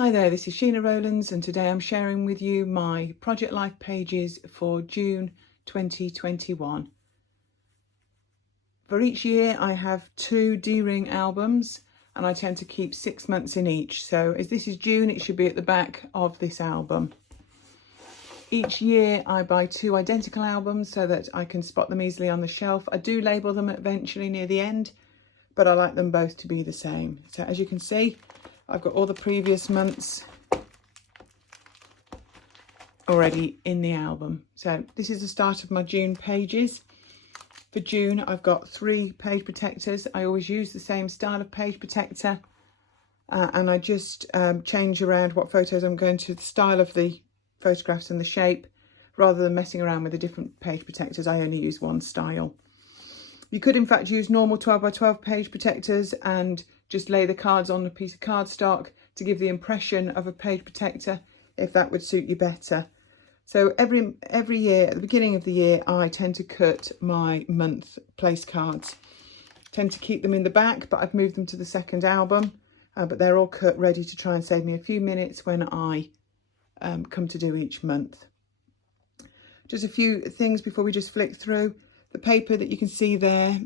Hi there, this is Sheena Rowlands and today I'm sharing with you my Project Life pages for June 2021. For each year I have 2 D-ring albums and I tend to keep 6 months in each. So as this is June, it should be at the back of this album. Each year I buy 2 identical albums so that I can spot them easily on the shelf. I do label them eventually near the end, but I like them both to be the same. So as you can see, I've got all the previous months already in the album. So this is the start of my June pages. For June, I've got 3 page protectors. I always use the same style of page protector and I just change around what photos I'm going to, the style of the photographs and the shape. Rather than messing around with the different page protectors, I only use one style. You could in fact use normal 12 by 12 page protectors and just lay the cards on a piece of cardstock to give the impression of a page protector, if that would suit you better. So every year, at the beginning of the year, I tend to cut my month place cards. Tend to keep them in the back, but I've moved them to the second album. But they're all cut ready to try and save me a few minutes when I come to do each month. Just a few things before we just flick through. The paper that you can see there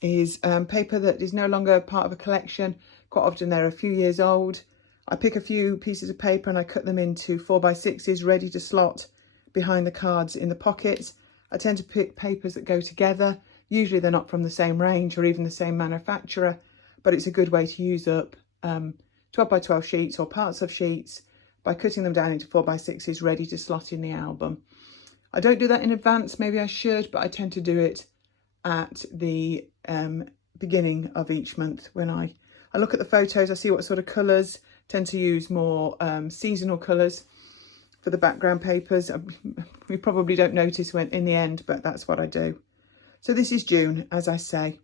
is paper that is no longer part of a collection. Quite often they're a few years old. I pick a few pieces of paper and I cut them into 4x6s ready to slot behind the cards in the pockets. I tend to pick papers that go together. Usually they're not from the same range or even the same manufacturer, but it's a good way to use up 12 by 12 sheets or parts of sheets by cutting them down into 4x6s ready to slot in the album. I don't do that in advance, maybe I should, but I tend to do it at the beginning of each month. When I look at the photos, I see what sort of colours, tend to use more seasonal colours for the background papers. We probably don't notice when in the end, but that's what I do. So this is June, as I say.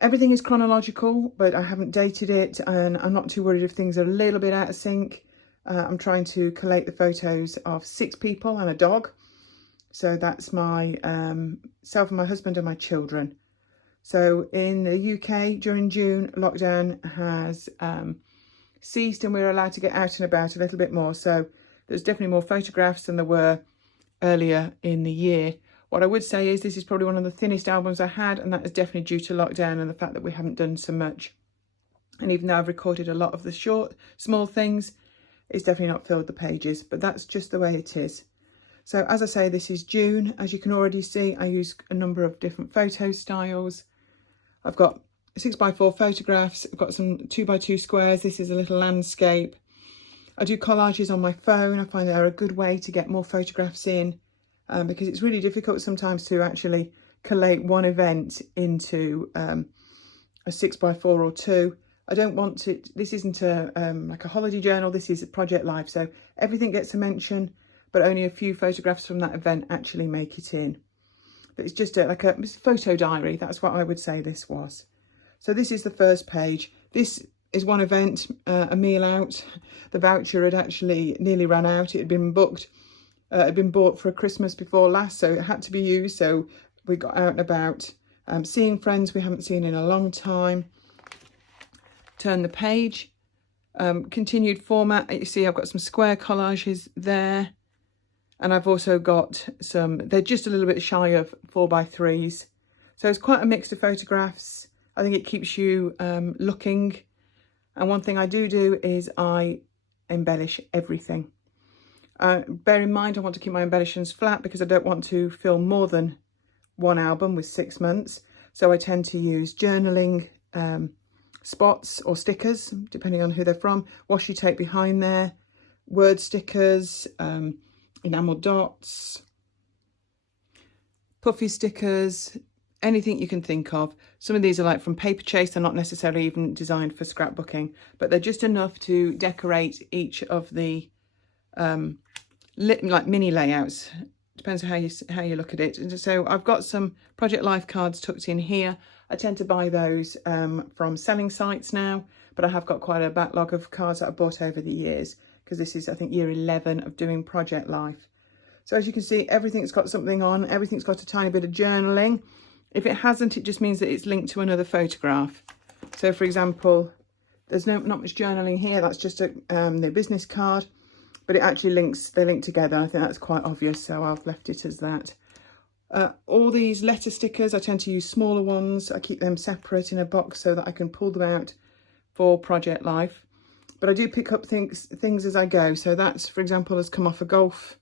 Everything is chronological, but I haven't dated it and I'm not too worried if things are a little bit out of sync. I'm trying to collate the photos of 6 people and a dog. So that's my self and my husband and my children. So in the UK during June, lockdown has ceased and we're allowed to get out and about a little bit more. So there's definitely more photographs than there were earlier in the year. What I would say is this is probably one of the thinnest albums I had, and that is definitely due to lockdown and the fact that we haven't done so much. And even though I've recorded a lot of the small things, it's definitely not filled the pages, but that's just the way it is. So as I say, this is June. As you can already see, I use a number of different photo styles. I've got 6x4 photographs. I've got some 2x2 squares. This is a little landscape. I do collages on my phone. I find they're a good way to get more photographs in because it's really difficult sometimes to actually collate one event into a 6x4 or 2. I don't want to, this isn't like a holiday journal, this is a project life. So everything gets a mention, but only a few photographs from that event actually make it in. But it's just like a photo diary. That's what I would say this was. So this is the first page. This is one event, a meal out. The voucher had actually nearly run out. It had been booked, it had been bought for a Christmas before last, so it had to be used. So we got out and about, seeing friends we haven't seen in a long time. Turn the page, continued format. You see I've got some square collages there, and I've also got some, they're just a little bit shy of 4x3s. So it's quite a mix of photographs. I think it keeps you looking. And one thing I do is I embellish everything. Bear in mind, I want to keep my embellishments flat because I don't want to film more than one album with 6 months. So I tend to use journaling spots or stickers, depending on who they're from, washi tape behind there, word stickers, enamel dots, puffy stickers, anything you can think of. Some of these are like from Paper Chase. They're not necessarily even designed for scrapbooking, but they're just enough to decorate each of the like mini layouts. Depends on how you look at it. And so I've got some Project Life cards tucked in here. I tend to buy those from selling sites now, but I have got quite a backlog of cards that I've bought over the years because this is, I think, year 11 of doing Project Life. So as you can see, everything's got something on, everything's got a tiny bit of journaling. If it hasn't, it just means that it's linked to another photograph. So for example, there's not much journaling here. That's just their business card, but it actually they link together. I think that's quite obvious, so I've left it as that. All these letter stickers, I tend to use smaller ones. I keep them separate in a box so that I can pull them out for project life. But I do pick up things as I go. So that's, for example, has come off a golf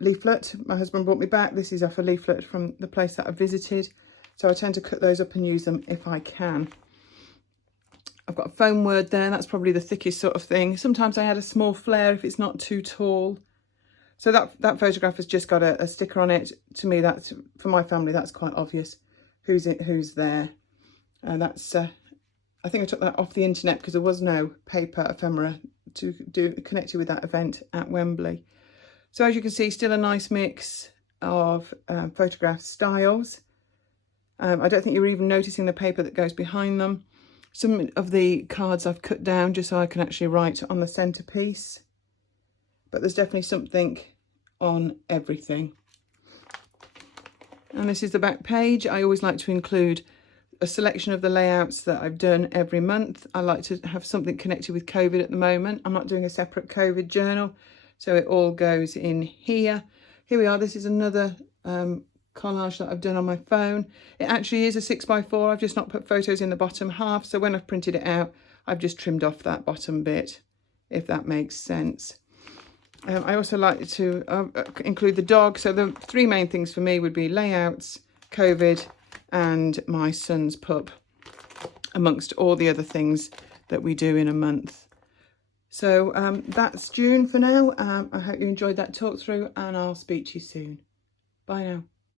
leaflet. My husband brought me back. This is off a leaflet from the place that I visited. So I tend to cut those up and use them if I can. I've got a foam word there. That's probably the thickest sort of thing. Sometimes I add a small flare if it's not too tall. So that photograph has just got a sticker on it. To me, that's, for my family, that's quite obvious who's there. And that's, I think I took that off the internet because there was no paper ephemera to connected with that event at Wembley. So as you can see, still a nice mix of photograph styles. I don't think you're even noticing the paper that goes behind them. Some of the cards I've cut down just so I can actually write on the centerpiece. But there's definitely something on everything. And this is the back page. I always like to include a selection of the layouts that I've done every month. I like to have something connected with COVID at the moment. I'm not doing a separate COVID journal, so it all goes in here. Here we are. This is another collage that I've done on my phone. It actually is a 6x4. I've just not put photos in the bottom half, so when I've printed it out, I've just trimmed off that bottom bit, if that makes sense. I also like to include the dog. So the three main things for me would be layouts, COVID, and my son's pup, amongst all the other things that we do in a month. So that's June for now. I hope you enjoyed that talk through, and I'll speak to you soon. Bye now.